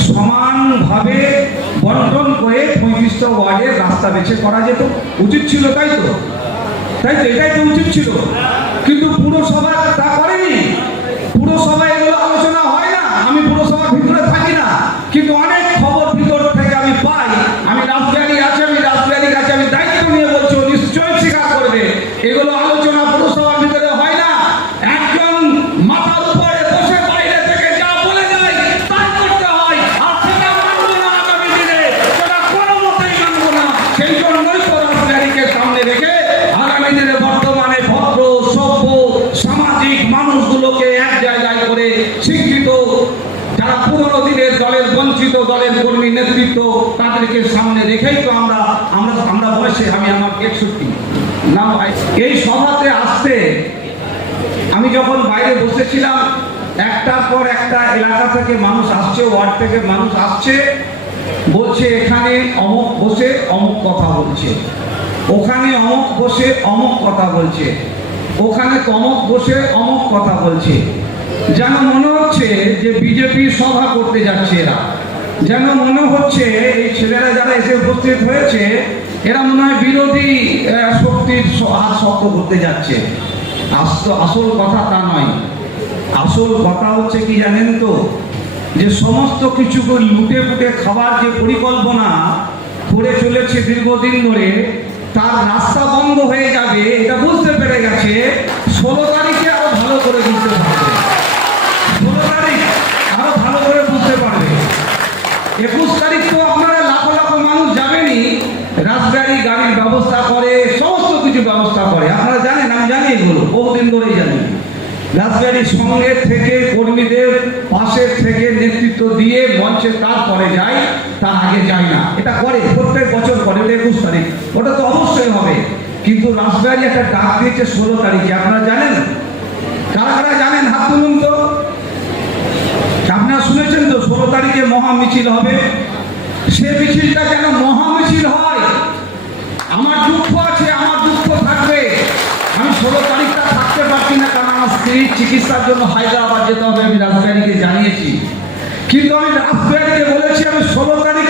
সমানভাবে বন্টন করে পঁয়ত্রিশটা ওয়ার্ডের রাস্তা বেছে করা যেত। উচিত ছিল, তাই তো? তাই তো, এটাই তো উচিত ছিল। কিন্তু পুরসভা তা করেনি। পুরসভা এগুলো আলোচনা হয় না। আমি পুরসভার ভিতরে থাকি না। কিন্তু অনেক খবর ভিতর থেকে আমি পাই। আমি রাজবিহারী আছে, আমি রাজবিহারীর কাছে আমি দায়িত্ব নিয়ে বলছি নিশ্চয়ই স্বীকার করবে। এগুলো আলোচনা পুরসভার ভিতরে হয় না একজন মাথার উপরে বসে বাইরে থেকে যা বলে যায় তাই করতে হয় আর সেটা মানবো না আগামী দিনে সেটা কোনো মতেই মানবো না সেই জন্যই তো রাজবিহারীকে সামনে রেখে আগামী দিনে বর্তমানে ভদ্র সভ্য সামাজিক মানুষগুলোকে এক জায়গায় করে শিক্ষিত যারা পুরনো দিনের বঞ্চিত দলের কর্মী নেতৃত্ব তাদেরকে সামনে রেখেই তো আমরা আমরা আমরা বয়সে আমি আমার একষট্টি না এই সভাতে আসতে আমি যখন বাইরে বসেছিলাম, একটার পর একটা এলাকা থেকে মানুষ আসছে, ওয়ার্ড থেকে মানুষ আসছে, বলছে এখানে অমুক বসে অমুক কথা বলছে। ওখানে অমুক বসে অমুক কথা বলছে। ওখানে তমক বসে অমুক কথা বলছে। যেন মনে হচ্ছে যে বিজেপি সভা করতে যাচ্ছে এরা। যেন মনে হচ্ছে এই ছেলেরা যারা এসে উপস্থিত হয়েছে, এরা মনে হয় বিরোধী শক্তির হাত শক্ত করতে যাচ্ছে। আসল কথা তা নয়। আসল কথা হচ্ছে কি জানেন তো? যে সমস্ত কিছু লুটে ফুটে খাবার যে পরিকল্পনা করে চলেছে দীর্ঘদিন ধরে, তার রাস্তা বন্ধ হয়ে যাবে, এটা বুঝতে পেরে গেছে। ষোলো তারিখে আরও ভালো করে বুঝতে পারবে। ষোলো তারিখ আরও ভালো করে বুঝতে পারবে। একুশ তারিখ তো আপনারা লাখো লাখো মানুষ যাবেনই। রাজগাড়ি, গাড়ির ব্যবস্থা করে, সমস্ত কিছু ব্যবস্থা করে। আপনারা জানেন, আমি জানি এগুলো, বহুদিন ধরেই জানি। রাজগাড়ির সঙ্গে থেকে কর্মীদের পাশের থেকে নেতৃত্ব দিয়ে মঞ্চে তারপরে যায় তার আগে যায় না। এটা করে, প্রত্যেক বছর করে ওটা একুশ তারিখ। ওটা তো অবশ্যই হবে। কিন্তু রাজগাড়ি একটা ডাক দিয়েছে ষোলো তারিখে। আপনারা জানেন? কারা কারা জানেন? হাত তুলুন তো। আপনারা শুনেছেন তো, ষোলো তারিখে মহা মিছিল হবে। সে মিছিলটা কেন মহা মিছিল হয়? আমার দুঃখ আছে, আমার দুঃখ থাকবে। আমি ষোলো তারিখটা থাকতে পারছি না, কারণ আমার স্ত্রীর চিকিৎসার জন্য হায়দ্রাবাদ যেতে হবে, আমি রাজবিহারীকে জানিয়েছি। কিন্তু আমি রাজবিহারীকে বলেছি, আমি ষোলো তারিখ